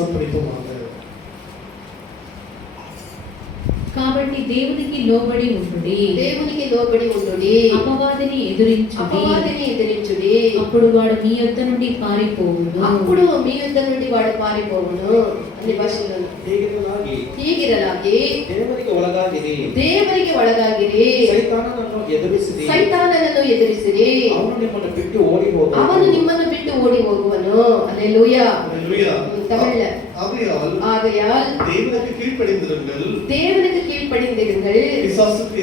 வசனம் படிப்போமாக. కాబట్టి దేవునికి లోబడి ఉండుడి, దేవునికి లోబడి ఉండుడి, అపవాదిని ఎదిరించుడి, అప్పుడు వాడు మీ యొద్ద నుండి పారిపోవును, అప్పుడు మీ యొద్ద నుండి వాడు పారిపోవును. అన్ని భాషల్లో ಹೀಗಿರಲಾಗಿ ದೇವರಿಗೆ ಒಳಗಾಗಿರಿ, ಸೈತಾನನನ್ನು ಎದುರಿಸಿರಿ, ಅವನು ನಿಮ್ಮನ್ನು ಬಿಟ್ಟು ಓಡಿ ಹೋಗುವನು. ಹಲ್ಲೆಲೂಯಾ. தமிழ்ல ஆகையால் தேவனுக்கு கீழ்ப்படிந்திருங்கள், பிசாசுக்கு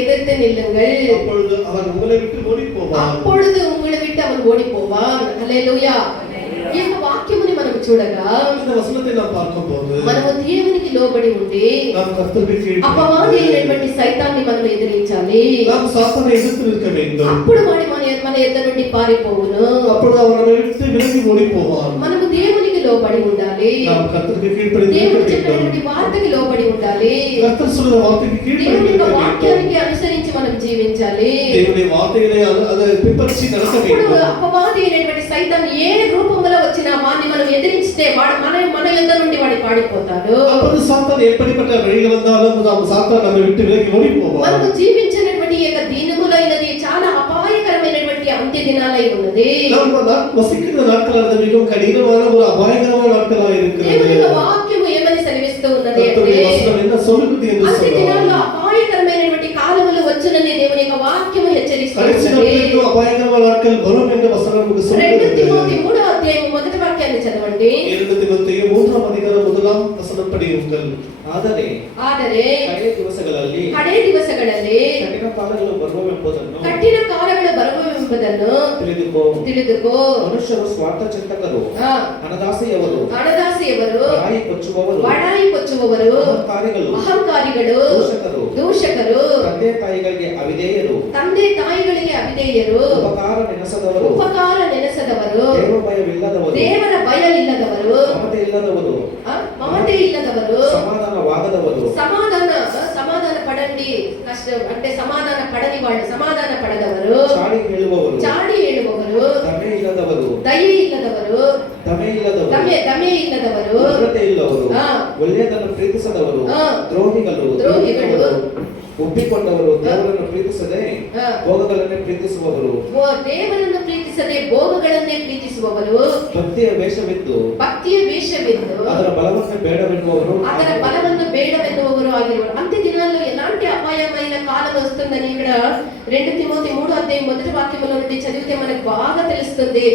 எதிர்த்து நில்லுங்கள், அப்பொழுது அவன் உங்களை விட்டு ஓடி போவான். హల్లెలూయా. ఈ వాక్యముని మనం చూడగా இந்த வசனத்தை நாம் பார்க்கும்போது మనము దేవునికి లోబడి ఉండి நாம் கர்த்தருக்கு கீழ்ப்பడి అపవాది అయినటువంటి సైతాన్ని మనం ఎదిరించాలి. நாம் சாத்தானை எதிர்த்து நிற்க வேண்டும். అప్పుడు వాడు మన ఎద్ద నుండి పారిపోవును, అప్పుడు அவன் நம்மை விட்டு விலகி ஓடி போவான். మనము దేవునికి లోబడి ఉండాలి, நாம் கர்த்தருக்கு கீழ்ப்படி దేవుడు చెప్పినటువంటి వార్తకి లోబడి ఉండాలి, கர்த்தர் சொல்ற வார்த்தைக்கு கீழ்ப்படி దేవుని వాక్యానికి అనుసరించి మనం జీవించాలి. దేవుని వార్తகளை அதை பின்பற்றி நடக்க வேண்டும். అపవాది అయినటువంటి సైతాన్ ఏ రూపంలో వచ్చినా వాడిని మనం ఎదిరిస్తే వాడు మన యందు నుండి వాడి పాడిపోతాడు. அப்பொழுது சாத்தான் எப்படிப்பட்ட வழிகள் வந்தாலும் நாம் சாத்தான் நம்மை விட்டு விலகி ஓடி போவான். మనము జీవించినటువంటి ఈ దినములైనది చాలా అపాయకరమైనటువంటి అంత్య దినాలై ఉన్నది. நாம் వసిக்கிற நாட்களானது மிகவும் கடினமான ஒரு அபாயகரமான நாட்களாக இருக்கிறது. దేవుని వాక్యము ఏమని సెలవిస్తూ ఉన్నది అంటే వచనం என்ன சொல்லுது என்று అంత్య சொன்னால் దినాల్లో అపాయకరమైనటువంటి కాలములు వచ్చునని దేవుని యొక్క వాక్యము హెచ్చరిస్తుంది. అపాయకరమైన నాட்கள் వரும் என்ற వచనం நமக்கு சொல்லுகிறது. 2 తిమోతి 3వ అధ్యాయం మొదటి వాక్యాన్ని చదవండి. 2 తిమోతి 3వ అధ్యాయం మొదటి వచనం படியுங்கள். ಆದರೆ ಕಡೆಯ ದಿವಸಗಳಲ್ಲಿ ಕಠಿಣ ಕಾಲಗಳು ಬರುವವೆಂಬುದನ್ನು ತಿಳಿದುಕೋ. ಮನುಷ್ಯರು ಸ್ವಾರ್ಥಚಿಂತಕರು, ಹಣದಾಸೆಯವರು, ಬಾಯಿ ಕೊಚ್ಚುವವರು, ಅಹಂಕಾರಿಗಳು, ದೂಷಕರು, ತಂದೆ ತಾಯಿಗಳಿಗೆ ಅವಿಧೇಯರು, ಉಪಕಾರ ನೆನೆಸದವರು, ದೇವರ ಭಯ ಇಲ್ಲದವರು, ಮಮತೆ ಇಲ್ಲದವರು, సమాధాన పడండి కష్టం అంటే సమాధాన పడని వాళ్ళు, సమాధాన పడదವರು, చాడి ಹೇಳುವವರು, దయ ఇల్లదವರು, దమే ఇల్లదವರು, ಒಳ್ಳೆಯದನ್ನು ಪ್ರೀತಿಸದವರು, ದ್ರೋಹಿಗಳು, ಒಪ್ಪಿಕೊಂಡವರು, ದೇವರನ್ನು ಪ್ರೀತಿಸದೆ ಭೋಗಗಳನ್ನೇ ಪ್ರೀತಿಸುವವರು, ಭೋಗಗಳನ್ನೇ ಪ್ರೀತಿಸುವವರು, ಭಕ್ತಿಯ ವೇಷವಿದ್ದು ಅದರ ಬಲವನ್ನು ಬೇಡವೆನ್ನುವವರು ಆಗಿರುವರು. అంత్య దినాల్లో ఎలాంటి అపాయమైన కాలం వస్తుందని ఇక్కడ 2 తిమోతి 3వ అధ్యాయం మొదటి వాక్యములో నుండి చదివితే మనకు బాగా తెలుస్తుంది.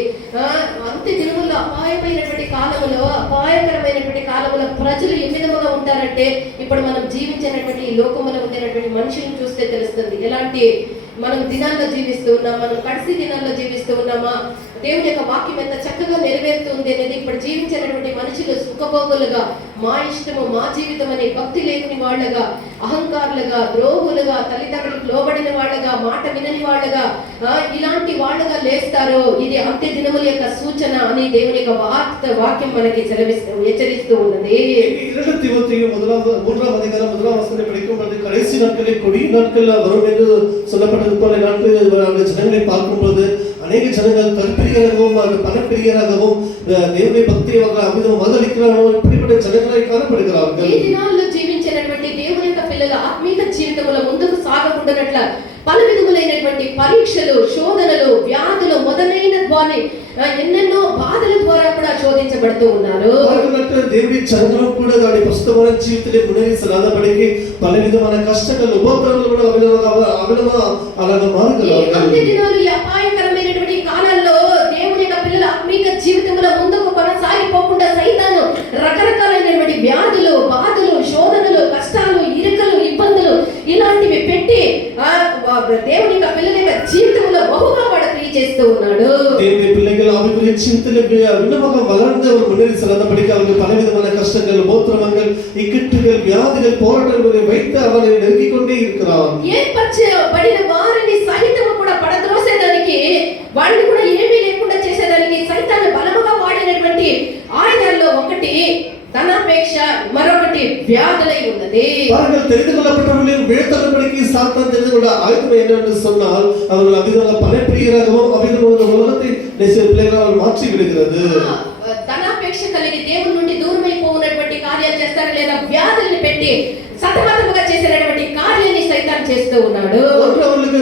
అంత్య దినముల్లో అపాయమైనటువంటి కాలములో, అపాయకరమైనటువంటి కాలములో ప్రజలు ఏ విధముగా ఉంటారంటే ఇప్పుడు మనం జీవించినటువంటి ఈ లోకములో ఉండేటువంటి మనుషులను చూస్తే తెలుస్తుంది. ఎలాంటి మనం దినాల్లో జీవిస్తూ ఉన్నాం, మనం కడిసి దినాల్లో జీవిస్తూ ఉన్నామా, దేవుని యొక్క వాక్యం ఎంత చక్కగా నెరవేరుతుంది అనేది ఇప్పుడు జీవించినటువంటి మనుషులు సుఖభోగులుగా, మా ఇష్టము మా జీవితం అనే భక్తి లేని వాళ్ళగా, అహంకారులుగా, ద్రోహులుగా, తల్లిదండ్రులకు లోబడిన వాళ్ళగా, మాట వినని వాళ్ళగా, ఇలాంటి వాళ్ళగా లేస్తారు. ఇది అంత్య దినముల యొక్క సూచన అని దేవుని యొక్క వాక్యం మనకి హెచ్చరిస్తూ ఉన్నది. 2 తిమోతి 3వ అధ్యాయం 1వ వచనం படிக்கும்போது கடைசி நாட்களில் கொடிய நாட்கள் வரும் என்று சொல்லப்பட்டது போல நாட்களில் அந்த ஜனங்களை பார்க்கும்போது அநேக ஜனங்கள் தற்பிரியராகவும் பணப்பிரியராகவும் தேவனுடைய பக்தியை அமிதம் மதளிக்கிறார்கள். இப்படிப்பட்ட ஜனங்களை காணப்படுகிறார்கள். ఈ దినాల్లో జీవించినటువంటి దేవుని యొక్క పిల్లల ఆత్మీయ జీవితంలో ముందుకు సాగకుండానట్ల పలు విధములైనటువంటి పరీక్షలు, శోధనలు, వ్యాధులు మొదలైన ద్వారా ఎన్నెన్నో బాధల ద్వారా కూడా శోధించబడుతూ ఉన్నారు. దేవుడి జనములు కూడా వారి ప్రస్తుతమైన జీవితంలో మునిగిసలాదబడికి పలు విధమైన కష్టங்கள், ఉపద్రవాలు కూడా అలాగా మారగలరు. అంత్య దినాలు ఈ అపాయకరమైనటువంటి కాలాల్లో దేవుని యొక్క పిల్లల ఆత్మీయ జీవితంలో ముందుకు కొనసాగిపోకుండా సైతాను రకరకాలైనటువంటి వ్యాధులు, బాధలు, శోధనలు, కష్టాలు, ఇరుకలు, ఇబ్బందులు ఇలాంటివి పెట్టి దేవుని యొక్క పిల్లల యొక్క జీవితంలో బహుగా వాడు క్రియ చేస్తూ ఉన్నాడు. దేవుని పిల్లలు ఆవికుల జీవితంలో విన్నమగా వలర్ந்து మునిగిసలాదబడికి அவர்கள் பலவிதமான கஷ்டங்கள், உபத்திரவங்கள், இக்கட்டுகள், வியாதிகள், போராட்டங்களை வைத்து அவரை நெருக்கிக் கொண்டே இருக்கிறார். ఏర్పరచబడిన వారిని సహితము కూడా పడద్రోసేదానికి, వారిని కూడా ఏమీ లేకుండా చేసేదానికి సైతాను బలముగా వాడినటువంటి ఆయుధాల్లో ఒకటి ధనాపేక్ష, మరొకటి వ్యాధులై ఉన్నది. அவர்கள் தெரிந்து கொள்ளப்பட்டவர்களின் வீழ்த்தலும்படிக்கு சாத்தான் தெரிந்து கொண்ட ஆயுதம் என்னவென்று சொன்னால் அவர்கள் அமிதமாக பணப்பிரியராகவும் அமிதமாக உலகத்தை பிள்ளைகளால் மாற்றி விடுகிறது. ధనాపేక్ష కలిగి దేవుని నుండి దూరమైపోయినటువంటి కార్యాలు చేస్తారు, లేదా వ్యాధుల్ని పెట్టి సతమతముగా చేసినటువంటి కార్యాన్ని సైతాన్ చేస్తూ ఉన్నాడు. அவர்களுக்கு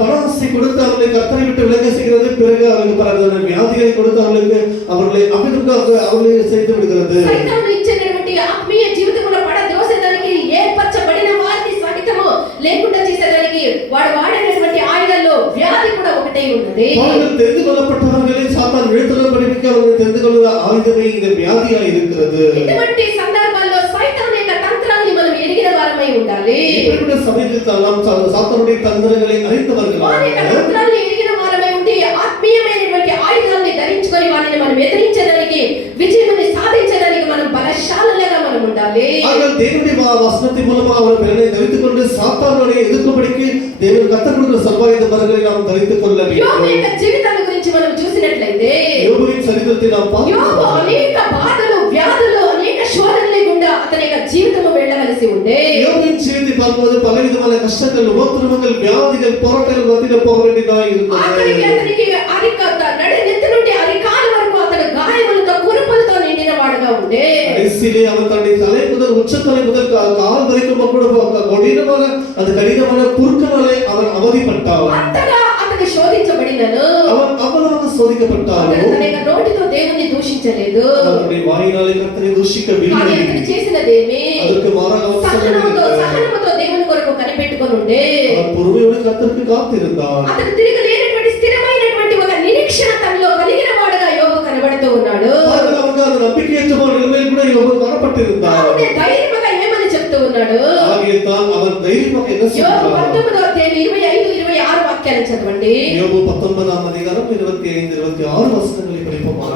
பணாசை கொடுத்து அவர்களை கர்த்தரை விட்டு விலக செய்கிறது, பிறகு அவர்களுக்கு பல வியாதிகளை கொடுத்து அவர்களுக்கு அவர்களை அமிர்தமாக அவர்களை செய்து விடுகிறது. సైతాను ఇచ్చినటువంటి ఆత్మీయ జీవితంలో పడద్రోసేదానికి ఏర్పరచబడిన వారిని సహితము లేకుండా చేసేదానికి వాడు వాడినటువంటి ఆయుధాల్లో వ్యాధి కూడా ఒకటే ఉన్నది. அவர்கள் தெரிந்து கொள்ளப்பட்டவர்களை சாத்தான் விழுத்தல படிக்க அவர்கள் தெரிந்து கொள்ளுகிற ஆயுதமே இந்த வியாதியா இருக்கிறது. ఇటువంటి సందర్భాల్లో సైతాను యొక్క తంత్రాన్ని మనం ఎరిగిన వారమై ఉండాలి. இப்படிப்பட்ட சமயத்தில் நாம் சாத்தானுடைய தந்திரங்களை அறிந்தவர்களாக వారి యొక్క తంత్రాన్ని ఎరిగిన వారమై ఉండి ఆత్మీయమైనటువంటి ఆయుధాన్ని ధరించుకొని వారిని మనం ఎదిరించడానికి, విజయాన్ని సాధించడానికి మనం బలశాలులుగా మనం ఉండాలి. அவர்கள் தேவனுடைய வசனத்தின் மூலமாக அவர் பலனை தரித்துக் கொண்டு சாத்தானுடைய எதிர்க்கும்படிக்கு தேவன் கற்றுக் கொடுக்கிற சர்வாயுத மரங்களை நாம் தரித்துக் கொள்ள యోబు வேண்டும். యొక్క జీవితాల గురించి మనం చూసినట్లయితే யோபுவின் சரித்திரத்தை நாம் యోబు பார்க்கிறோம். అనేక బాధలు, వ్యాధులు, అనేక శోధనల గుండా అతని యొక్క జీవితము వెళ్ళవలసి ఉండే. யோபுவின் ஜீவித்தை பார்க்கும்போது பலவிதமான கஷ்டங்கள், உபத்திரவங்கள், வியாதிகள், போராட்டங்கள் மத்தியில போக வேண்டியதாக అతనికి இருந்தது. అరికత నడి నెత్తి నుండి అరికాల వరకు అతను గాయములతో కురుపులతో నిండిన వాడుగా ఉండే. கடைசியிலே அவன் தன்னுடைய தலை முதல் உச்சத்தலை முதல் கால் வரைக்கும் கூட கொடினமான அந்த கடினமான குறுக்கனாலே அவன் அவதிப்பட்டான். అంతగా అతను శోధించబడినను. அவன் அவ்வளவாக சோதிக்கப்பட்டான். అతను తన యొక్క నోటితో దేవుణ్ణి దూషించలేదు. அவனுடைய వాయినాலே కర్తரை దూషించவில்லை. కానీ అతను చేసినదేమి அதற்கு மாறாக அவன் సహనముతో దేవుని కొరకు కనిపెట్టుకొని ఉండే. அவன் பொறுமையோடு கர்த்தருக்கு காத்திருந்தான். అతను తిరిగి లేనటువంటి స్థిరమైనటువంటి ఒక నిరీక్షణ తనలో కలిగిన వాడుగా యోబు కనబడుతూ ఉన్నాడు. அவனுக்கு அந்த நம்பிக்கையற்ற நிலைமையில் கூட யோபு காணப்பட்டிருந்தான். అవునే ధైర్యంగా ఏమని చెప్తూ ఉన్నాడు? ஆகையால் அவன் தைரியமாக என்ன యోబు சொல்றான்? 19వ అధ్యాయం 25, 26 వాక్యాలు చదవండి. యోబు 19వ అధ్యాయం 25, 26 వచనాలు படிப்போமா?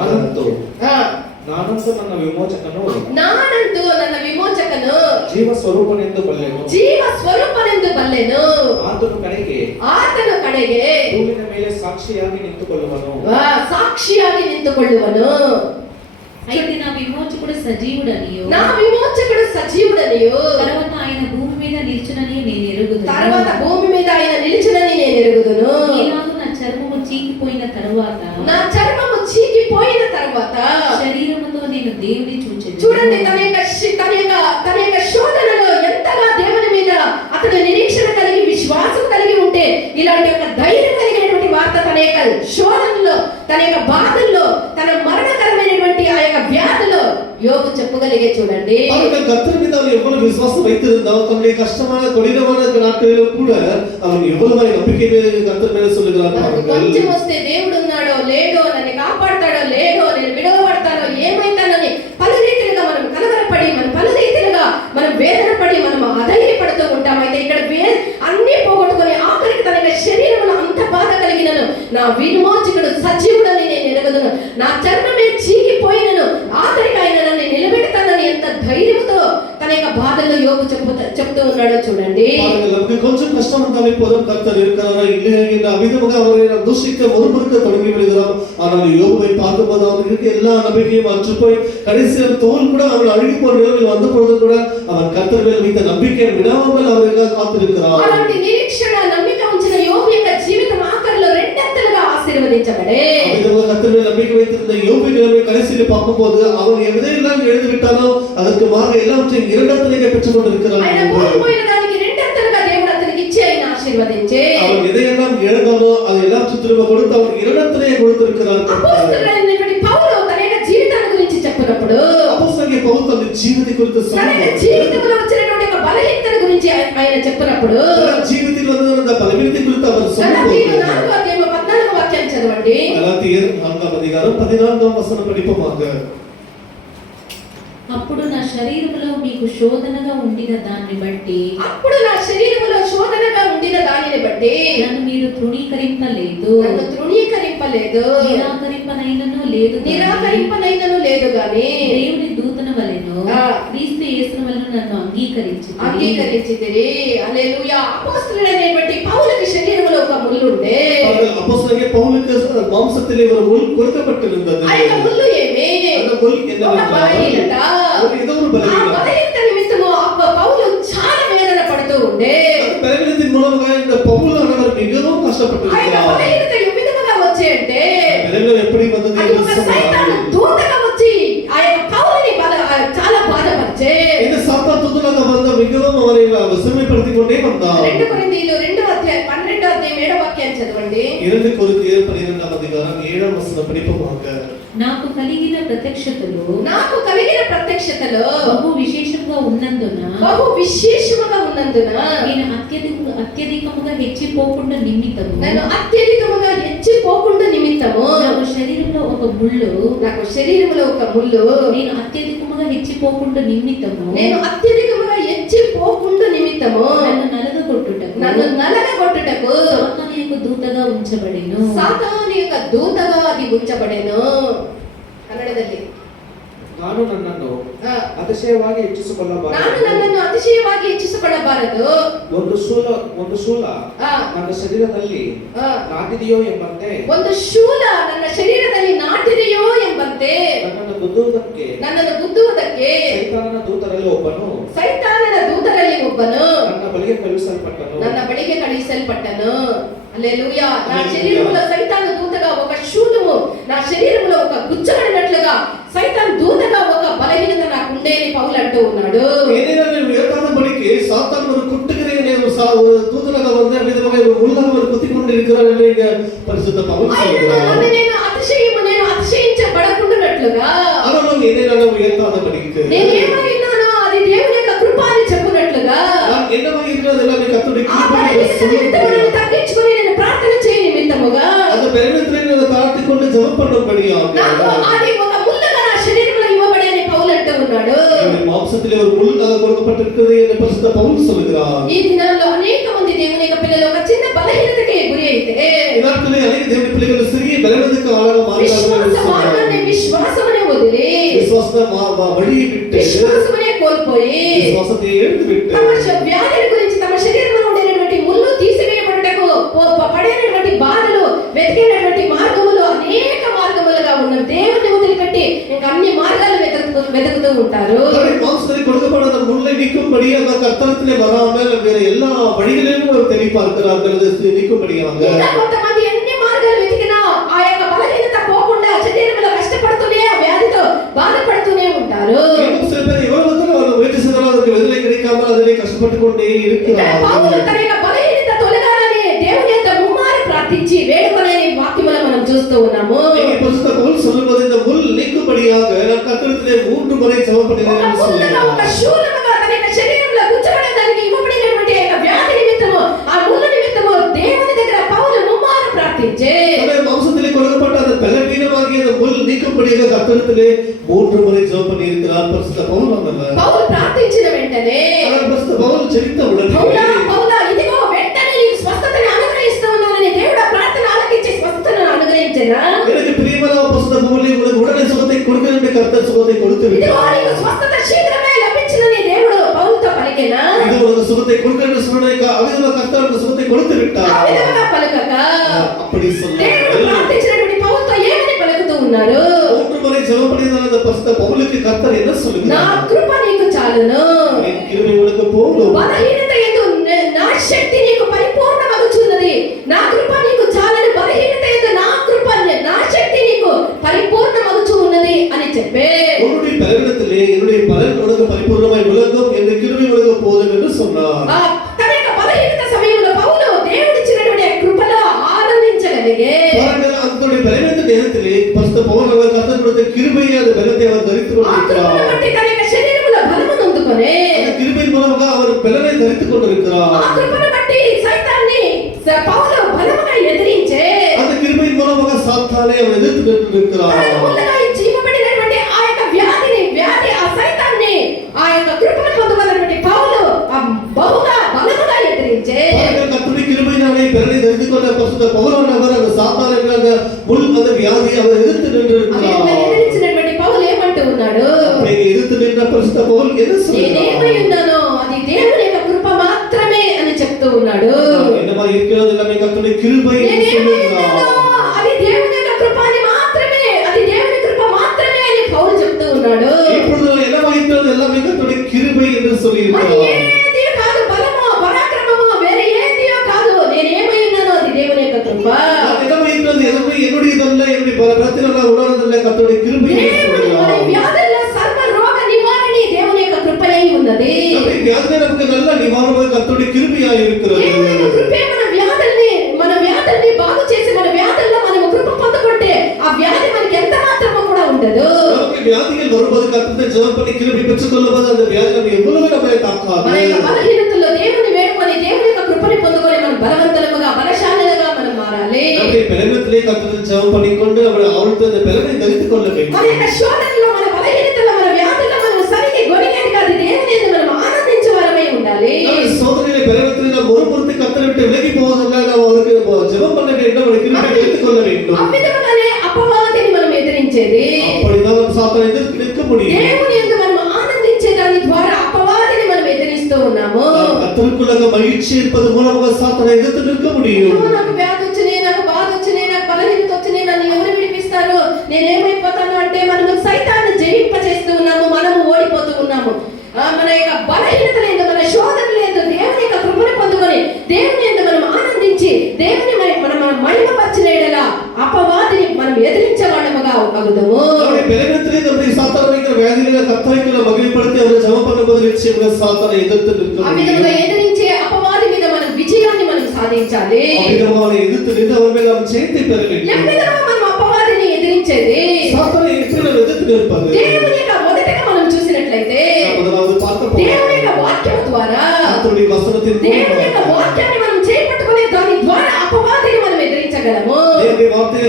ನಾನಂತೂ ನನ್ನ ವಿಮೋಚಕನು, నానందు నన్న విమోచకను, ಜೀವ ಸ್ವರೂಪನೆಂದು ಬಲ್ಲೆನು. జీవ స్వరూపನೆಂದು ಬಲ್ಲೆನು. ಆತನು ಕಡೆಗೆ ಭೂಮಿಯ ಮೇಲೆ ಸಾಕ್ಷಿಯಾಗಿ ನಿಂತುಕೊಳ್ಳುವನು. సాక్షియాಗಿ నింతుకొಳ್ಳುವನು. అయితే నా విమోచకుడు సజీవుడనియు, నా విమోచకుడు సజీవుడనియు, తర్వాత ఆయన భూమి మీద నిలిచునని నేను ఎరుగుదును. తర్వాత భూమి మీద ఆయన నిలిచునని నేను ఎరుగుదును. ఈలాగు నా చర్మము చీకిపోయిన తరువాత, నా చర్మము చీకిపోయిన తర్వాత శరీరముతో నేను దేవుని చూచెను. చూడండి, తన యొక్క శోధనలో ఎంతగా దేవుని మీద అతను నిరీక్షణ కలిగి, విశ్వాసం కలిగి ఉంటే ఇలాంటి ఒక ధైర్యం కలిగినటువంటి వార్త తన యొక్క శోధనలో, తన యొక్క బాధల్లో, తన మరణకరమైనటువంటి ఆ యొక్క వ్యాధిలో యోబు చెప్పగలిగే. చూడండి, அவர்கள் கர்த்தர் மீது அவன் எவ்வளவு விசுவாசம் வைத்திருந்தால் தன்னுடைய கஷ்டமான கொடினமான நாட்களிலும் கூட அவன் எவ்வளவு நம்பிக்கை கர்த்தர் மேல சொல்லுகிறான். కొంచెం వస్తే దేవుడు ఉన్నాడో లేడో, నన్ను కాపాడతాడో లేడో, నేను విడవబడతానో ఏమైతానని పలు రీతిలుగా మనం కలవరపడి, పలు రీతిలుగా మనం వేదన పడి, మనం అధైర్యపడుతూ ఉంటాం. అయితే ఇక్కడ అన్ని పోగొట్టుకొని ఆఖరికి తన యొక్క శరీరంలో అంత బాధ కలిగినను, నా విమోచకుడు సజీవుడని నేను ఎరుగుదును, నా చర్మమే చీకిపోయినను, ఆఖరికి ఆయన నన్ను నిలబెడతానని ఎంత ధైర్యంతో తన యొక్క బాధల్లో యోబు చెప్తూ ఉన్నాడో చూడండి. நமக்கு கொஞ்சம் கஷ்டம் வந்தாலே போதும், கர்த்தர் இருக்கிறாரா இல்லையா என்ற அவிதமாக அவரை நாம் தூஷிக்க முறுமுறுக்க தொடங்கி விடுகிறோம். ஆனால் யோபுவை பார்க்கும்போது அவனுக்கு எல்லா நம்பிக்கையும் அற்று போய் கடைசியில் தோல் கூட அவன் அழுகி போன நிலையில் வந்த பொழுது கூட அவன் கர்த்தர் மேல் வைத்த நம்பிக்கையை விடாமல் அவருக்காக காத்திருக்கிறான். అలాంటి నిరీక్షణ, నమ్మిక ఉంచిన యోబు యొక్క జీవితం ఆఖరిలో రెండంతలుగా ఆశీర్వదించబడే. அவிதமாக கர்த்தர் மேல் நம்பிக்கை வைத்திருந்த யோபுவின் நிலைமை கடைசியில் பார்க்கும்போது அவன் எதையெல்லாம் எழுதி விட்டானோ அதற்கு மாற எல்லாவற்றையும் இரண்டத்திலேயே பெற்றுக் கொண்டிருக்கிறான். ఆయన కోల్పోయిన దానికి రెండంతలుగా దేవుడు అతనికి ఇచ్చి ఆయన ఆశీర్వదించే. அவன் எதையெல்லாம் இழந்தானோ அதை எல்லாம் திரும்ப கொடுத்து அவன் இரண்டத்திலேயே கொடுத்திருக்கிறான். అపోస్తలుడైనటువంటి పౌలు తన యొక్క జీవితాల గురించి చెప్పినప్పుడు, అపోస్తలుడైన పౌలు తన జీవితం గురించి తన యొక్క జీవితంలో వచ్చినటువంటి ఒక బలహీనత గురించి ఆయన చెప్పినప్పుడు, జీవితంలో ఉన్న బలహీనత గురించి அவர் గలాతీయులు சொல்லும்போது 4వ అధ్యాయం 14వ వాక్యం చదవండి. గలాతీయులు 4వ అధ్యాయం 14వ వచనం படிப்போமாக. అప్పుడు నా శరీరములో మీకు శోధనగా ఉండిన దాన్ని బట్టి, అప్పుడు నా శరీరములో శోధనగా ఉండిన దానిని బట్టి నన్ను మీరు తృణీకరింపలేదు, నన్ను తృణీకరింపలేదు, నిరాకరింపనైనను లేదు గాని దేవుని దూతన వలెను క్రీస్తు యేసున వలెను నన్ను అంగీకరించితిరి. హల్లెలూయా. అపోస్తలుడైనటువంటి పౌలుకి శరీరములో ఒక ముళ్ళు ఉండే. అపోస్తలుడైన పౌలుకి మాంసத்திலே ஒரு முள் கொடுக்கப்பட்டிருந்தது. ఆ యొక్క ముళ్ళు ఏమి? அந்த முள் ఒక బలహీనత. ఏదో ఒక బలహీనత. ఆ బలహీనత నిమిత్తము పౌలు చాలా వేదన పడుతూ ఉండే. బలహీనత మూలంగా இந்த పౌలు అనేవారు మిகவும் కష్టపడుతున్నారు. ఆ బలహీనత ఏ విధంగా వచ్చే అంటే బలహీనత ఎప్పుడు వస్తుంది? అది ఒక సైతాను దూతగా వచ్చి విషమయపడుతూ కొనే వந்தார். 2 కొరింథీయులు 2వ అధ్యాయం 12వ అధ్యాయం 7వ వాక్యాన్ని చదవండి. 2 కొరింథీయులు 12వ అధ్యాయం 7వ వచనం படிப்போமாக. నాకు కలిగిన ప్రత్యక్షతలో బహు విశేషంగా ఉన్నందున నేను అత్యధికముగా హెచ్చిపోకుండా నిమిత్తము నాకు శరీరంలో ఒక ముళ్ళు నేను అత్యధికముగా హెచ్చిపోకుండా నిమిత్తము నన్ను నలగగొట్టుటకు సాతాను యొక్క దూతగా అది ఉంచబడెను. ಕನ್ನಡದಲ್ಲಿ ನಾನು ನನ್ನನ್ನು ಅತಿಶಯವಾಗಿ ಹೆಚ್ಚಿಸಿಕೊಳ್ಳಬಾರದು. ಒಂದು ಶೂಲ ನನ್ನ ಶರೀರದಲ್ಲಿ ನಾಟಿದೆಯೋ ಎಂಬಂತೆ ನನ್ನನ್ನು ಗುದ್ದುವುದಕ್ಕೆ ಸೈತಾನನ ದೂತರಲ್ಲಿ ಒಬ್ಬನು ನನ್ನ ಬಳಿಗೆ ಕಳುಹಿಸಲ್ಪಟ್ಟನು. హల్లెలూయా. నా శరీరంలో సైతాను దూతగా ఒక శూలము, నా శరీరంలో ఒక గుచ్చబడినట్లుగా సైతాన్ దూతగా ఒక బలహీనత నాకు ఉండే అని పౌలు అంటూ ఉన్నాడు. ఏదైనా నేను ఏకాంతపడికి సాతాను ஒரு குட்டுகிறே నేను ஒரு தூதனாக வந்த விதமாக ஒரு முள்ளாக ஒரு குத்தி கொண்டிருக்கிறார் என்று పరిశుద్ధ పౌలు சொல்கிறார். నేను అతిశయించబడకుండానట్లుగా అలా ఏదైనా నేను ఏకాంతపడికి నేను ఏమైనానో అది దేవుని యొక్క కృప అని చెప్పునట్లుగా என்னவா இருக்கிறதெல்லாம் கர்த்தருடைய கிருபையை తగ్గించుకొని నేను ప్రార్థన చేయ నిమిత్తముగా அது பெருமிதத்திலே నేను ప్రార్థికొంటూ జపం பண்ணும்படியாக నాకు అది ఒక ముళ్ళుగా నా శరీరంలో ఇవ్వబడే అని పౌలు అంటూ ఉన్నాడు. మాంసத்திலே ஒரு ముళ్ళు నాకు கொடுக்கப்பட்டிருக்கிறது என்று పరిశుద్ధ పౌలు சொல்கிறார். ఈ దినాల్లో అనేక మంది దేవుని యొక్క పిల్లలు ఒక చిన్న బలహీనతకి గురి అయితే ఇలాంటి అనేక దేవుని పిల్లలు సిరిగి బలహీనతకు ఆளாக మారినారు. విశ్వాసమనే వదిలి వడిயை விட்டு విశ్వాసమనే కోల్పోయి విశ్వాసத்தை எழுந்து விட்டு తమ వ్యాధి గురించి తమ శరీరంలో ఉండేటువంటి ముళ్ళు తీసివేయబడుటకు పడేటువంటి బాధలు వెతికేటువంటి మార్గములు అనేక మార్గములుగా ఉన్న దేవుని వదిలిపెట్టి ఇంకా అన్ని మార్గాలు వెతుకుతూ ఉంటారు. மாம்சத்தில் கொடுக்கப்படாத முள்ளை நீக்கும்படியாக கர்த்தரத்திலே வராமல் வேற எல்லா வழிகளிலும் தேடி பார்க்கிறார்கள் நீக்கும்படியாக. కొంతమంది ఎన్ని మార్గాలు వెతికినా ఆ యొక్క బలహీనత పోకుండా శరీరంలో కష్టపడుతూనే ఆ వ్యాధితో బాధపడుతూనే ఉంటారు. சில பேர் எவ்வளவு தூரம் முயற்சி செய்தாலும் அதுக்கு விடுதலை கிடைக்காமல் அதிலே கஷ்டப்பட்டு கொண்டே இருக்கிறார்கள். పౌలు తన యొక్క బలహీనత తొలగాలని దేవుని యొక్క ముమ్మారి ప్రార్థించి వేడుకొనే వాక్యములను మనం చూస్తూ ఉన్నాము. ఈ పరిశుద్ధ పౌలు சொல்லும்போது இந்த முள் நீக்கும்படியாக நான் கர்த்தரிடத்திலே 3 முறை ஜெபம் பண்ணினேன் என்று சொல்கிறார். ఒక శూలముగా తన యొక్క శరీరంలో గుచ్చబడడానికి ఇవ్వబడినటువంటి యొక్క వ్యాధి నిమిత్తము ఆ ముళ్ళ నిమిత్తము దేవుని దగ్గర పౌలు ముమ్మారి ప్రార్థించే மாம்சத்திலே கொடுக்கப்பட்ட அந்த பலவீனமாகிய அந்த முள் நீக்கும்படியாக கர்த்தரிடத்திலே 3 முறை ஜெபம் பண்ணி இருக்கிறார் పరిశుద్ధ పౌలు అన్నమాట. పౌలు ప్రార్థించిన వెంటనే పరిశుద్ధ పౌలు చెప్తా ఉడనే పౌలా ఇదిగో వెంటనే నీకు స్వస్థతని అనుగ్రహిస్తూ ఉన్నానని దేవుడు ప్రార్థన ఆలకించి స్వస్థతను అనుగ్రహించెనా. எனக்கு பிரியமான పరిశుద్ధ పౌలు உங்களுக்கு உடனே சுகத்தை கொடுக்கிறேன் என்று கர்த்தர் சுகத்தை கொடுத்து விட்டார். ఇదిగో నీకు స్వస్థత శీఘ్రమే లభించునని దేవుడు పౌలుతో పలికెనా. இது உங்களுக்கு சுகத்தை கொடுக்கிறேன் என்று சொன்னேక அவிதமாக கர்த்தர் உங்களுக்கு சுகத்தை கொடுத்து விட்டார். ఆ విధంగా పలకక அப்படி சொன்னார். దేవుడు ప్రార్థించినటువంటి పౌలుతో ఏమని పలుకుతూ ఉన్నారు. 3 முறை ஜெபம் பண்ணின அந்த పరిశుద్ధ పౌలుకి కర్తర్ என்ன சொல்லுகிறார். నా కృప నీకు చాలును. என் கிருபை உனக்கு போதும். బలహీనత యందు నా శక్తి నీకు పరిపూర్ణమగుచున్నది. నా కృప నీకు చాలని బలహీనత యందు నా శక్తి నీకు పరిపూర్ణమగుచు ఉన్నది అని చెప్పే உன்னுடைய பலவீனத்திலே என்னுடைய பலன் உனக்கு பரிபூர்ணமாய் விளங்கும் என் கிருபை உனக்கு போதும் என்று சொன்னார். తన యొక్క బలహీనత సమయంలో పౌలు దేవుడిచ్చినటువంటి కృపలో ఆనందించగలిగే அந்த பலவீனத்தின் நேரத்திலே పరిశుద్ధ పౌలు அவர் கர்த்தர் கொடுத்த கிருபையை அந்த பலத்தை அவர் தரித்துக் கொண்டிருக்கிறார். తన యొక్క శరీరంలో బలమును అందుకొని அந்த கிருபையின் மூலமாக அவர் பலனை தரித்துக் கொண்டிருக்கிறார். ఆ కృపను బట్టి సైతాన్ని పౌలు బలముగా ఎదిరించే அந்த கிருபையின் மூலமாக சாத்தானை அவர் எதிர்த்து நிற்கிறார். మూలంగా జీవబడినటువంటి ఆ యొక్క వ్యాధి ఆ సైతాన్ని ఆ యొక్క కృపను పొందుకున్నటువంటి పౌలు బహుగా బలముగా ఎదిరించే கர்த்தருடைய கிருபையினாலே பலனை தரித்துக் கொண்ட పరిశుద్ధ పౌలు அவர் அந்த சாத்தானை அந்த முள் அந்த வியாதியை அவர் எதிர்த்து நின்றிருக்கிறார். ఎదిరించినటువంటి పౌలు ఏమంటూ ఉన్నాడు. ఎదుర్కొ నిన్న పరిశుద్ధ పౌలు என்ன சொல்றார். నేనేమై ఉన్నానో అది దేవుని యొక్క కృప మాత్రమే అని చెప్తూ ఉన్నాడు. என்னமா இருக்கிறது எல்லாமே கர்த்தருடைய கிருபை என்று சொல்றார். అది దేవుని యొక్క కృపని మాత్రమే అది దేవుని కృప మాత్రమే అని పౌలు చెప్తూ ఉన్నాడు. ఇప్పుడు என்னமா இருக்கிறது எல்லாமே கர்த்தருடைய கிருபை என்று சொல்லியிருக்கிறார். ఏది కాదు బలమో పరాక్రమమో వేరే ఏదియో కాదు నేనేమై ఉన్నానో అది దేవుని యొక్క కృప. என்னமா இருக்கிறது எல்லாமே என்னுடையதல்ல என்னுடைய பலத்தினால உணர்ந்தல்ல கர்த்தருடைய கிருபை என்று சொல்றார். వ్యాధుల సర్వ రోగ నివారణి దేవుని యొక్క కృపయై ఉన్నది. వ్యాధి நமக்கு நல்ல நிவாரணமாக வியாதிகள் வரும்போது கர்த்தரை ஜெபம் பண்ணி கிருபை பெற்றுக்கொள்ளும்போது அந்த வியாதி நம்ம எவ்வளவு நம்மை தாக்காது. మన యొక్క బలహీనతల్లో దేవుని వేడుకొని దేవుని యొక్క కృపని పొందుకొని మనం బలవంతులుగా బలశాలులుగా మనం మారాలి. நம்முடைய பலவீனத்திலே கர்த்தரை ஜெபம் பண்ணிக்கொண்டு அவளுக்கு அந்த பலனை தரித்துக் கொள்ள வேண்டும். మన యొక్క శోధనలో మన బలహీనతల్లో మన వ్యాధుల్లో మనం సరికి గొనిగేది కాదు దేవుని యందు మనం ఆనందించే వారమై ఉండాలి. நம்ம சோதனையிலே பலவீனத்திலே நாம் ஒருபுறத்தை கர்த்தரை விட்டு விலகி போவதல்ல, நாம் அவருக்கு ஜெபம் பண்ண வேண்டும், அவருடைய கிருபையை தரித்துக் கொள்ள வேண்டும். ఆ విధంగానే అపవాదిని మనం ఎదిరించేది. அப்படிதான் நம்ம சாத்தானை எதிர்த்து நிற்க முடியும். దేవుని యందు మనం ఆనందించే దాని ద్వారా అపవాదిని మనం ఎదిరిస్తూ ఉన్నాము. கர்த்தருக்குள்ளாக மகிழ்ச்சி இருப்பது மூலமாக சாத்தானை எதிர்த்து நிற்க முடியும். నాకు వ్యాధి వచ్చినాయి, నాకు బాధ వచ్చినాయి, నాకు బలహీనత వచ్చినాయి, నన్ను ఎవరు విడిపిస్తారు, నేనేమైపోతాను అంటే మనము సైతాన్ని జయింపచేస్తూ ఉన్నాము, మనము ఓడిపోతూ ఉన్నాము. మన యొక్క బలహీనతలు ఏందో, మన శోధనలు ఏందో దేవుని యొక్క కృపను పొందుకొని దేవుని యందు మనం ఆనందించి దేవుని మనం మహిమపరిచిన యెడల అపవాదిని మనం ఎదిరించే వాళ్ళముగా అగుదము. நம்முடைய பலவீனத்திலே நம்முடைய சாத்தானை வியாதிகளை கர்த்தரை மகிமைப்படுத்தி அவரை ஜெபம் பண்ணும்போது நிச்சயமாக சாத்தானை எதிர்த்து நிற்க ఆ முடியும். విధంగా ఎదిరించే అపవాది మీద మనం విజయాన్ని మనం సాధించాలి. அவரை எதிர்த்து நின்று அவர் மேல் நாம் ஜெயத்தை பெற வேண்டும். ఏ విధంగా మనం అపవాదిని ఎదిరించేది? சாத்தானை எப்படி நாம் எதிர்த்து நிற்பது? దేవుని యొక్క మొదటగా మనం చూసినట్లయితే முதலாவது பார்க்க போறோம். దేవుని యొక్క వాక్యం ద్వారా கர்த்தருடைய வசனத்தின் దేవుని యొక్క వాక్యాన్ని మనం చేపట్టుకునే దాని ద్వారా అపవాదిని మనం ఎదిరించగలము. தேவனுடைய வார்த்தையை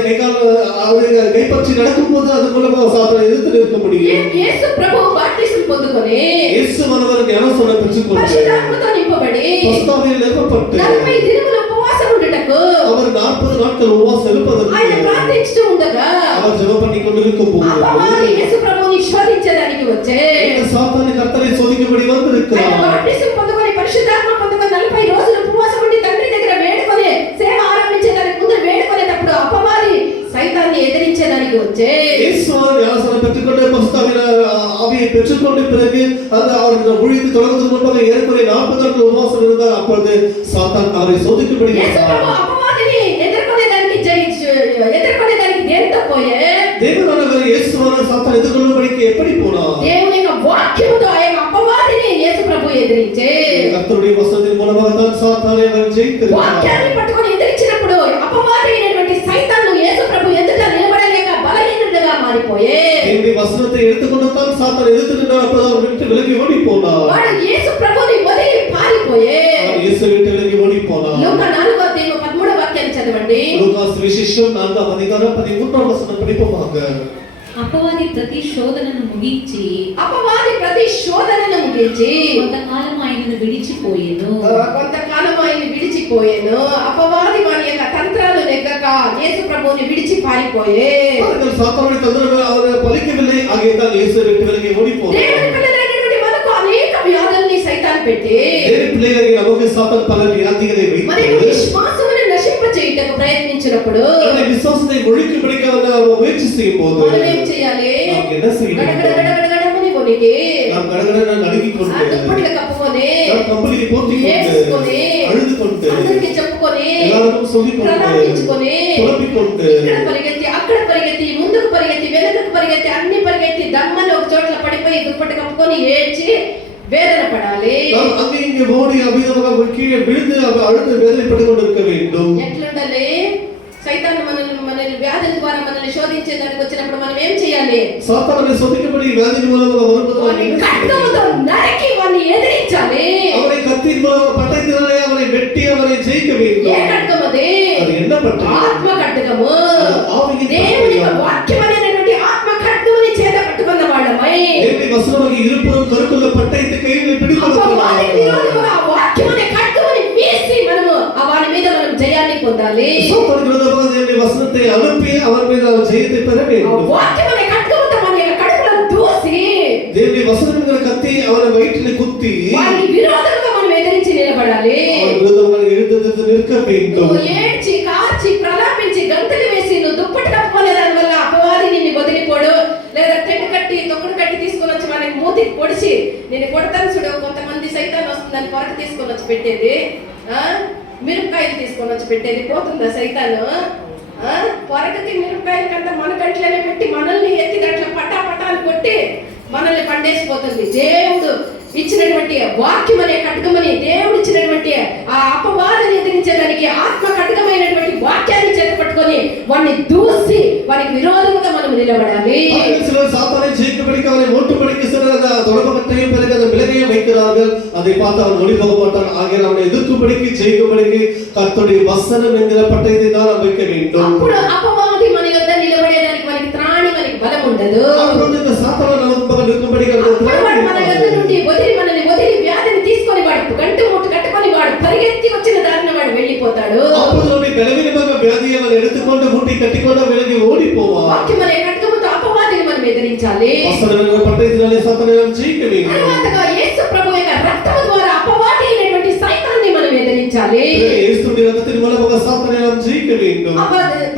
அவரை கைப்பற்றி நடக்கும்போது அது மூலமாக சாத்தானை எதிர்த்து நிற்க முடியும். యేసు ప్రభువు బాప్తిస్మం పొందుకొని இயேசு మనవరు జ్ఞానస్నానం పెట్టుకొని పరిశుద్ధాత్మతో నింపబడి பரிசுத்தாவியில் நிரப்பப்பட்டு 40 దినములు ఉపవాసం ఉండుటకు அவர் 40 நாட்கள் உபவாசம் இருப்பதற்கு ఆయన ప్రార్థించుతూ ఉండగా அவர் ஜெபம் பண்ணி கொண்டிருக்கும் போது అపవాది యేసు ప్రభువుని శోధించడానికి వచ్చే இந்த சாத்தானை கர்த்தரை சோதிக்கும்படி ఆయన வந்திருக்கிறார். బాప్తిస్మం పొందుకొని పరిశుద్ధాత్మ పొందుకొని 40 రోజులు ఉపవాసం ఉండి తండ్రి దగ్గర వేడుకొని సేవ ఆరంభించేదానికి ముందు వేడుకునేటప్పుడు అపవాది సైతాన్ని ఎదిరించేదానికి వచ్చే இயேசு ஞானஸ்நானம் பெற்றுக்கொண்டு பரிசுத்தாவின் ஆவியை பெற்றுக்கொண்ட பிறகு அந்த அவர் ஊழியத்தை தொடங்குவதற்கு முன்பாக ஏறக்குறைய 40 நாட்கள் உபவாசம் இருந்தார். அப்பொழுது சாத்தான் அவரை சோதிக்கும்படி యేసు ప్రభు అపవాదిని ఎదుర్కొనేదానికి ఎదుర్కొనేదానికి దేంతో పోయే தேவனானவர் இயேசுவான சாத்தான் எதிர்கொள்ளும்படிக்கு எப்படி போனார்? దేవుని యొక్క వాక్యముతో ఆయన అపవాదిని యేసు ప్రభు ఎదిరించే கர்த்தருடைய வசனத்தின் மூலமாக தான் சாத்தானை அவர் ஜெயித்தார். వాక్యాన్ని పట్టుకొని ఎదిరించినప్పుడు అపవాది అయినటువంటి సైతాను యేసు ప్రభు ఎదుట నిలబడలేక బలహీనుడిగా మారిపోయే தேவனுடைய வசனத்தை எடுத்துக்கொண்டு தான் சாத்தான் எதிர்த்து நின்றார். அப்பொழுது அவர் விட்டு விலகி ஓடி போனார். వాడు యేసు ప్రభుని వదిలి పారిపోయే அவர் இயேசு விட்டு விலகி ஓடி போனார். లూకా 4వ అధ్యాయం 13వ వాక్యాన్ని చదవండి. லூக்கா சுவிசேஷம் 4వ అధ్యాయం 13వ వచనం படிப்போமாக. అపవాది ప్రతి శోధనను ముగించి అపవాది ప్రతి శోధనను ముగించి కొంతకాలం ఆయనను విడిచిపోయెను. కొంతకాలం ఆయన విడిచిపోయాను. అపవాది వాని యొక్క తంత్రాలు నెగ్గక యేసు ప్రభువుని విడిచి పారిపోయే அவர்கள் சாத்தானுடைய தந்திரங்கள் அவரை பலிக்கவில்லை. ஆகையால் இயேசு விட்டு விலகி ஓடி போனார். దేవుని పిల్లలైనటువంటి మనకు అనేక వ్యాధుల్ని సైతాన్ పెట్టి தேவ பிள்ளைகளை நமக்கு சாத்தான் பல வியாதிகளை మరి வைத்து విశ్వాసమును నశింప చేయుటకు ప్రయత్నించినప్పుడు அந்த விசுவாசத்தை ஒழிக்கும்படிக்கு அவர் முயற்சி செய்யும் போது మనం ఏం చేయాలి? நாம் என்ன செய்யணும்? గడగడగడగడగడమని కొనికి நாம் கடகடன நடுங்கிக் கொண்டு దుప్పటిగా కప్పుకొని நாம் கம்பளியை போர்த்திக் கொண்டு ఏడ్చుకొని அழுது கொண்டு అందరికి చెప్పుకొని எல்லாருக்கும் சொல்லிக் கொண்டு ప్రలాపించుకొని புலம்பிக் கொண்டு ఇక్కడ పరిగెత్తి అక్కడ పరిగెత్తి ముందుకు పరిగెత్తి వెనకకు పరిగెత్తి అన్ని పరిగెత్తి దమ్మని ఒక చోట్ల పడిపోయి దుప్పటి కప్పుకొని ఏడ్చి వేదన పడాలి. நாம் அங்கே இங்கே ஓடி அபிதமாக கீழே விழுந்து அழுது வேதனைப்பட்டுக் கொண்டிருக்க வேண்டும். ఎట్లుండాలి? సైతాను మనల్ని వ్యాధి ద్వారా మనల్ని శోధించేదానికి వచ్చినప్పుడు మనం ఏం చేయాలి? சாத்தானை சோதிக்கும்படி வியாதி மூலமாக வரும்போது நாம் என்ன செய்ய வேண்டும்? ఖడ్గముతో నరికి వాడిని ఎదిరించాలి. அவரை கத்தியின் மூலமாக பட்டயத்தினாலே அவரை வெட்டி அவரை ஜெயிக்க ఏ வேண்டும். ఖడ్గం అది? அது என்ன பட்டயம்? ఆత్మ ఖడ్గము. ஆவியின் దేవుని యొక్క பட்டயம். వాక్యం అనేటువంటి ఆత్మ ఖడ్గముని చేత పట్టుకున్న వాళ్ళమై தேவனுடைய வசனமாக இருபுறம் கருக்குள்ள பட்டயத்தை கையில் అపవాది பிடித்து విరోధముగా ఆ వాక్యం అనే ఖడ్గముని వీసి మనము ఆ వాని మీద మనం జయాన్ని పొందాలి. சாத்தான் விரோதமாக தேவனுடைய வசனத்தை அனுப்பி அவர் மீது அவர் ஜெயத்தை பெற ఆ வேண்டும். వాక్యం అనే ఖడ్గముతో మన యొక్క కడుపులో దూసి தேவனுடைய வசனம் என்கிற கத்தி அவரை வயிற்றில் குத்தி వారికి విరోధముగా మనం ఎదిరించి నిలబడాలి. அவர் விரோதமாக எழுந்து நிற்க வேண்டும். నువ్వు ఏడ్చి కార్చి ప్రలాపించి గంతులు వేసి నువ్వు దుప్పటి కప్పుకునే దాని వల్ల అపవాది నిన్ను వదిలిపోడు. లేదా తెడ్డు కట్టి తొక్కుడు కట్టి తీసుకొని వచ్చి మనకి మూతికి పొడిచి నేను కొడతాను చూడు. కొంతమంది సైతాన్ వస్తుందని కొరకు తీసుకొని వచ్చి పెట్టేది, మిరపకాయలు తీసుకొని వచ్చి పెట్టేది. పోతుందా సైతాను? పొరకకి మిరపకాయల కంటే మన కంట్లోనే పెట్టి మనల్ని ఎత్తి దాంట్లో పటా పటా అని కొట్టి మనల్ని పండేసిపోతుంది. దేవుడు ఇచ్చినటువంటి వాక్యం అనే ఖడ్గమని, దేవుడు ఇచ్చినటువంటి ఆ అపవాదిని ఎదిరించడానికి ఆత్మ ఖడ్గమైనటువంటి వాక్యాన్ని చేత పట్టుకొని తీసుకొని వాడిని దూసి వానికి విరోధముగా మనం నిలబడాలి. சிலர் சாத்தானை ஜெயிக்கும்படிக்கு அவனை ஓட்டும்படிக்கு சிலர் தொடர்பகத்தையும் பிறகு அந்த விலகையை வைக்கிறார்கள். அதை பார்த்து அவன் ஓடி போக மாட்டான். ஆகையால் அவனை எதிர்க்கும்படிக்கு ஜெயிக்கும்படிக்கு கர்த்தருடைய வசனம் என்கிற பட்டயத்தை தான் வைக்க வேண்டும். అప్పుడు అపవాది మన యొద్ద నిలబడేదానికి మనకి త్రాణి మనకి బలం ఉండదు. అప్పుడు இந்த సాతాను நமக்கு பக்கம் நிற்கும்படிக்கு వాడు మన యొద్ద నుండి మనల్ని వదిలి వ్యాధిని తీసుకొని వాడు గంటు మూట కట్టుకొని వాడు పరిగెత్తి వచ్చిన దారిన వాడు వెళ్ళిపోతాడు. అప్పుడు நம்முடைய బలహీనమైన వ్యాధిயை அவன் எடுத்துக்கொண்டு மூட்டை கட்டிக்கொண்டு விலகி ஓடி போவான். వాక్యం అనే ఖడ్గముతో అపవాదిని మనం ఎదిరించాలి. వసనమైన పట్టయத்தினாலே సాతాను జయించ வேண்டும். తరువాతగా యేసు ప్రభువు యొక్క రక్తము ద్వారా అపవాది అయినటువంటి సైతాన్ని మనం ఎదిరించాలి. యేసుని రక్తத்தின் மூலமாக சாத்தானை நாம் ஜெயிக்க வேண்டும்.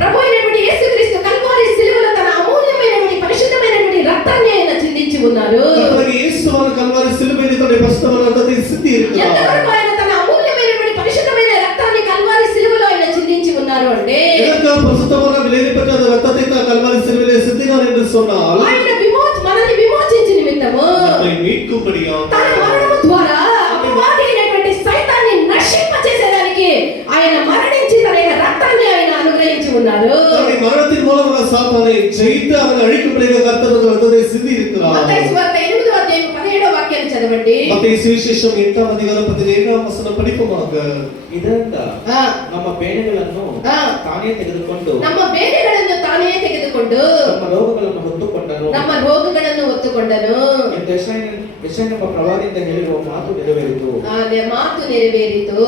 ప్రభు అయినటువంటి యేసుక్రీస్తు కల్వారి శిలువలో తన అమూల్యమైనటువంటి పరిశుద్ధమైనటువంటి రక్తాన్ని ఆయన చిందించి ఉన్నారు. కర్తవ్య యేసువారు కల్వారి శిలువలో తన పరిశుద్ధమైన రక్తాన్ని చిందించి ఉన్నారు. ఎంతవరకు ఆయన తన అమూల్యమైనటువంటి పరిశుద్ధమైన రక్తాన్ని కల్వారి శిలువలో ఆయన చిందించి ఉన్నారు అంటే ఎనక పరిశుద్ధమైన విలేనిపట్ట రక్తాన్ని కల్వారి శిలువలో చిందినారు என்று சொன்னால் ఆయన మనల్ని విమోచించి నిమిత్తము நம்மை மீட்கும்படியா తన మరణము ద్వారా అపవాది అయినటువంటి సైతాన్ని నశింపచేసేదానికి ఆయన మరణించి తన యొక్క రక్తాన్ని ఆయన అనుగ్రహించి ఉన్నారు. தன்னுடைய மரணத்தின் மூலமாக சாத்தானை ஜெயித்து அவனை அழிக்கும்படியாக கர்த்தர் ரத்தத்தை சிந்தி இருக்கிறார். మత్తయి సువార్త 8వ అధ్యాయం 17వ వాక్యాన్ని చదవండి. மத்தேயு சுவிசேஷம் 8వ అధ్యాయం 17వ వచనం படிப்போமாக. ಇದರಿಂದ ನಮ್ಮ ಬೇನೆಗಳನ್ನು ತಾನೇ ತೆಗೆದುಕೊಂಡು ನಮ್ಮ ಬೇನೆಗಳನ್ನು ತಾನೇ ತೆಗೆದುಕೊಂಡು ನಮ್ಮ ರೋಗಗಳನ್ನು ಹೊತ್ತುಕೊಂಡನು. ನಮ್ಮ ರೋಗಗಳನ್ನು ಹೊತ್ತುಕೊಂಡನು. ಯೆಶಾಯನೆಂಬ ಪ್ರವಾದಿಯಿಂದ ಹೇಳಿರುವ ಮಾತು ನೆರವೇರಿತು. మాತು నెరవేరిತು.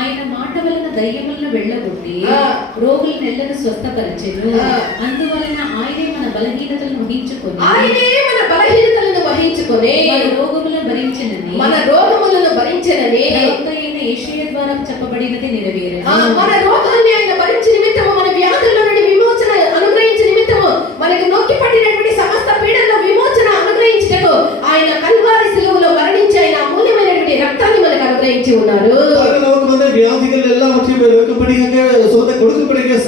ఆయన మాట వలన దయ్యములను వెళ్ళగొట్టి రోగులనెల్లరూ స్వస్థపరిచెను. అందువలన ఆయనే మన బలహీనతలను వహించుకొని మన రోగములను భరించెనని ప్రవక్త అయిన యెషయా ద్వారా చెప్పబడినది నెరవేరెను. మన రోగాన్ని ఆయన భరించి నిమిత్తము మన వ్యాధుల నుండి విమోచన అనుగ్రహించిన నిమిత్తము మనకి నొక్కి పట్టినటువంటి సమస్త పీడల్లో విమోచన అనుగ్రహించుటకు ఆయన కల్వారి శిలువలో మరణించి ఆయన అమూల్యమైనటువంటి రక్తాన్ని మనకు అనుగ్రహించి ఉన్నారు. வியாதிகள் எல்லாவற்றையும் வைக்கப்படியாக சொந்த கொடுக்கப்படியாக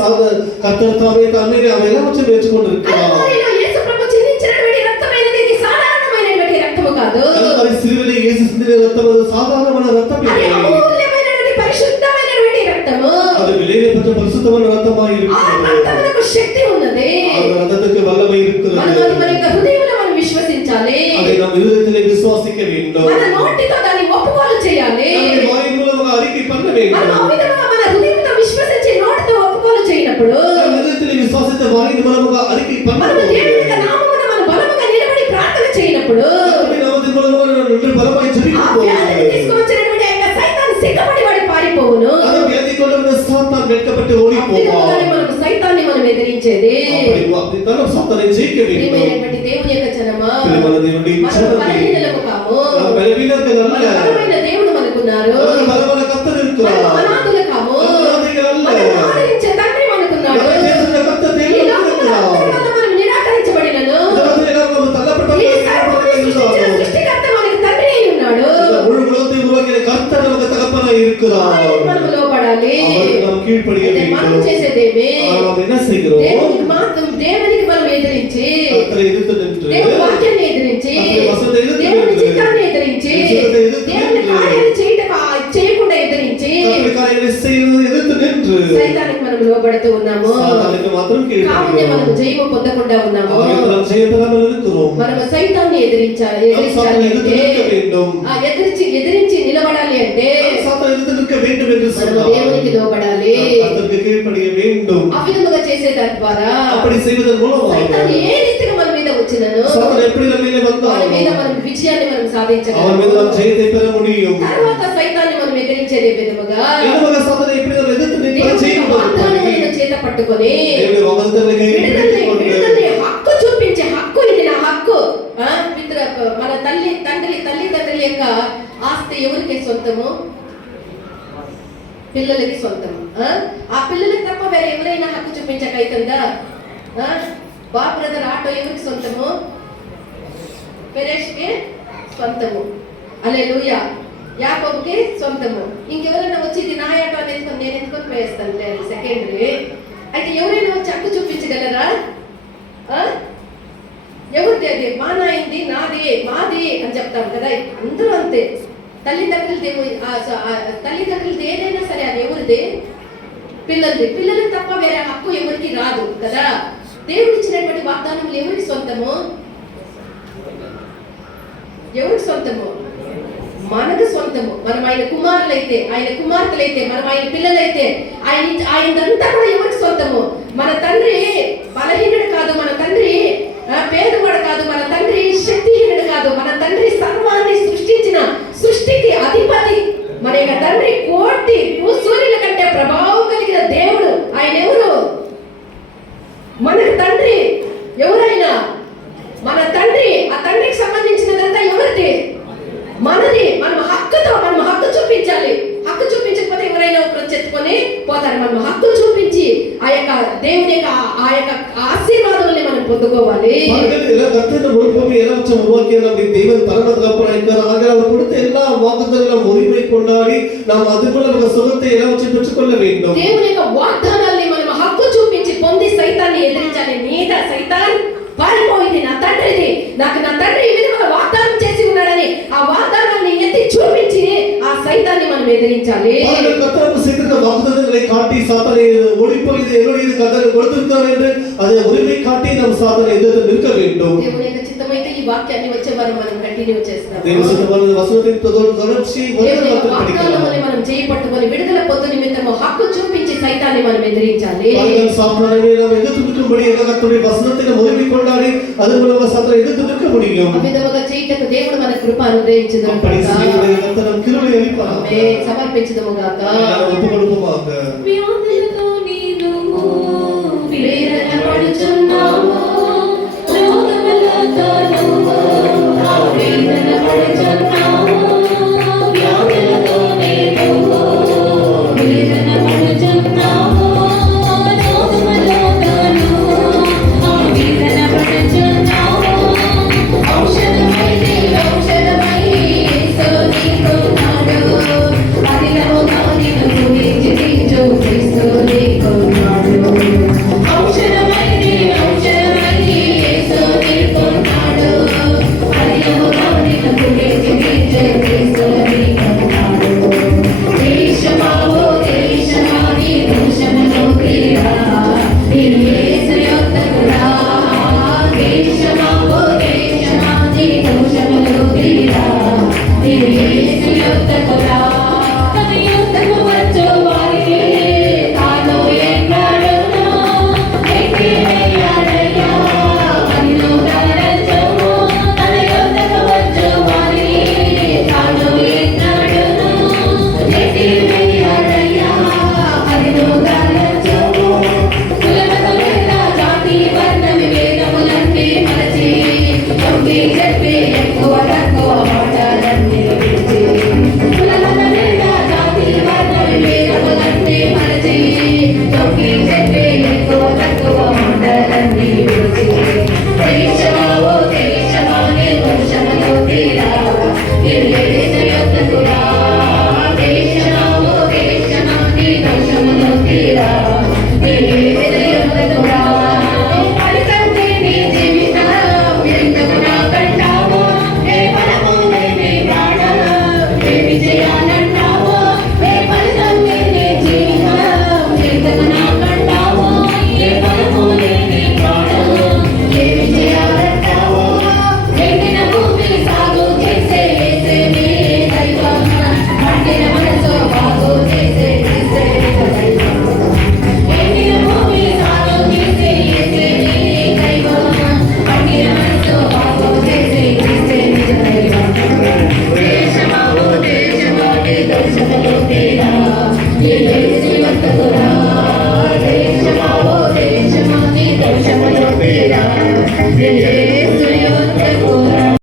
கர்த்தர் தாமே தன்னை அவ எல்லாவற்றையும் ஏற்றுக்கொண்டிருக்கிறார். యేసు ప్రభు చిందించినటువంటి రక్తమైనది ఇది సాధారణమైనటువంటి రక్తము కాదు. కల్వరి శిలువలో యేసు చిందిన రక్తం సాధారణమైన రక్తం అది అమూల్యమైనటువంటి పరిశుద్ధమైనటువంటి రక్తము. అది విలువైన పరిశుద్ధమైన రక్తమాయి ఆ రక్తమునకు శక్తి ఉన్నది. ఆ రక్తத்துக்கு வல்லமை இருக்கிறது. మన యొక్క హృదయంలో మనం విశ్వసించాలి. அதை நாம் இதயத்திலே விசுவாசிக்க வேண்டும். మన నోటితో దాన్ని ఒప్పుకోలు చేయాలి. நம்முடைய வாயின் மூலமாக அறிக்கை பண்ண வேண்டும். మనం ఆ విధంగా మన హృదయంతో విశ్వసించి నోటితో ఒప్పుకోలు చేయనప్పుడు హృదయத்திலே విశ్వాసిత వాயின் మూలமாக அறிக்கை பண்ண మనం దేవుని యొక్క నామమున మనం బలముగా నిలబడి ప్రార్థన చేయనప్పుడు దేవుని నామమున మూలமாக నిలబడి బలమై జరుగుతుంది. ఆ వ్యాధిని తీసుకొచ్చినటువంటి యొక్క సైతాను సిద్ధపడి వాడి పారిపోవును. ఆ వ్యాధి కొలవన సాతాను వెనకబట్టి ఓడిపోవాలి. మనకు సైతాన్ని మనం ఎదిరించేది. అప్పుడు తన సాతాను జయించ வேண்டும். ప్రియమైనటువంటి దేవుని యొక్క జనమా ప్రియమైన దేవుని మనం బలహీనలము కాము. బలమైన దేవుడు మనకున్నారు. బలమైన కర్తరు இருக்கிறார். అనాథులు కాము. మనం ఆదరించే తండ్రి మనకున్నాడు. మనం నిరాకరించబడినను సృష్టికర్త మనకి తండ్రి అయి ఉన్నాడు. కర్తర్ நமக்கு தகப்பனாய் இருக்கிறார். మనం లోబడాలి. మనం కీழ்పడియ வேண்டும். మనం చేసేదేమి మనం என்ன செய்கிறோம்? దేవునికి మనం ఎదిరించి కర్తரை ఎదుర్కొంటూ దేవుని వాక్యాన్ని ఎదిరించి దేవుని చిత్తాన్ని ఎదిరించి దేవుని కార్యాలు చేయకుండా ఎదిరించి సైతానికి మనం లోబడుతూ ఉన్నాము. కాబట్టి మనం జయము పొందకుండా ఉన్నాము. మనము సైతాన్ని ఎదిరించాలి. ఎదిరించి నిలబడాలి అంటే మనము దేవునికి లోబడాలి. ఆ విధముగా చేసేదాని ద్వారా సైతాన్ని ఏ రీతిగా మన మీద వచ్చినను వారి మీద మనం విజయాన్ని మనం సాధించగలం. తర్వాత సైతాన్ని మనం ఎదిరించేదే విధముగా వాగ్దానములను చేత పట్టుకొని విడుదలని హక్కు చూపించే హక్కు ఇది నా హక్కు. మన తల్లిదండ్రుల యొక్క ఆస్తి ఎవరికి సొంతము? పిల్లలకి సొంతము. ఆ పిల్లలకి తప్ప వేరే ఎవరైనా హక్కు చూపించకైతుందా? బా బ్రదర్ ఆటో ఎవరికి సొంతము? పెరేష్కి సొంతము. హల్లెలూయా. యాకోబుకి సొంతము. ఇంకెవరైనా వచ్చి ఇది నా ఆటో అని నేను ఎందుకొని వేస్తాను లేదు సెకండరీ. అయితే ఎవరైనా వచ్చి హక్కు చూపించగలరా? ఎవరిది? అది మా నాయింది, నాది, మాది అని చెప్తాం కదా. అందరూ అంతే. తల్లిదండ్రులది ఏదైనా సరే అది ఎవరిది? పిల్లలకు తప్ప వేరే హక్కు ఎవరికి రాదు కదా. దేవుడు ఇచ్చినటువంటి వాగ్దానములు ఎవరికి సొంతము? ఎవరికి సొంతము? మనకు సొంతము. మనం ఆయన కుమారులైతే, ఆయన కుమార్తెలైతే, మనం ఆయన పిల్లలైతే ఆయనంతా కూడా ఎవరికి సొంతము? మన తండ్రి బలహీనుడు కాదు, మన తండ్రి పేదవాడు కాదు, మన తండ్రి శక్తిహీనుడు కాదు, మన తండ్రి సర్వాన్ని సృష్టించిన సృష్టికి అధిపతి. మన యొక్క తండ్రి కోటి సూర్యుల కంటే ప్రభావం కలిగిన దేవుడు. ఆయన ఎవరు? మనకు తండ్రి. ఎవరైనా మన తండ్రి, ఆ తండ్రికి సంబంధించినదంతా ఎవరిది? మనది. మనం హక్కు చూపించాలి. హక్కు చూపించకపోతే ఎవరైనా ఒకరు చెప్పుకొని పోతారు. మనం హక్కు చూపించి ఆ యొక్క దేవుని యొక్క ఆ యొక్క ఆశీర్వాదాలని మనం பொதுவாவே ಎಲ್ಲ ಕರ್ತನ ರೂಪಮೇ ಎಲ್ಲ ಉರುವಾಕಿ ನಮಗೆ ದೇವರ ತರಮದಗಪ್ಪನಾಯ್ಕ ಹಾಗೆ ಅವರು ಕೊಡುತ್ತ ಎಲ್ಲ ವಾಗ್ದಾನಗಳ ಉರಿಮೆ ಕೊಂಡಾಡಿ ನಾವು ಅದರ ಮೂಲಕ ಸುಗತೆ ಎಲ್ಲ పెంచుకొల్ల வேண்டும். దేవుని యొక్క వాగ్దానాల్ని మనం హక్కు చూపించి పొంది సైతాన్ని ఎదిరించాలి. నీద సైతాన్ పారిపోయింది, నా తండ్రిది, నాకు నా తండ్రి ఈ విధంగా వాగ్దానం చేసి ఉన్నాడని ఆ వాగ్దానాన్ని ఎత్తి చూపించి ఆ సైతాన్ని మనం ఎదిరించాలి. கர்த்தருக்கு செய்த வாக்குத்தத்தங்களை காட்டி சாத்தானை ஓடிப்போய் என்னுடைய கர்த்தர் கொடுத்திருக்கிறார் என்று அதை உரிமை காட்டி நாம் சாத்தானை எதிர்த்து நிற்க வேண்டும். దేవుని యొక్క చిత్తమైతే ఈ వాక్యాన్ని వచ్చే వారం మనం కంటిన్యూ చేస్తాం. దేవుని చిత్తమైన వచనத்தை தொடர்ச்சி వాగ్దానాన్ని మనం చేపట్టుకొని విడుదల పొందు నిమిత్తము హక్కు చూపించి సైతాన్ని మనం ఎదిరించాలి. సాతాனை நாம் ఎదుర్కొ నిற்கும்படி కర్తరుடைய వచనத்தை நாம் உரிமை கொண்டாடி அதன் மூலமாக சாத்தானை எதிர்த்து நிற்க முடியும். ఆ విధముగా చేయుటకు దేవుడు మనకు కృప అనుగ్రహించును గాక. కర్తరు కృప అளிపారాக. ఆమేన్. సమర్పించుదుము గాక. ఒప్పుకొనుము గాక.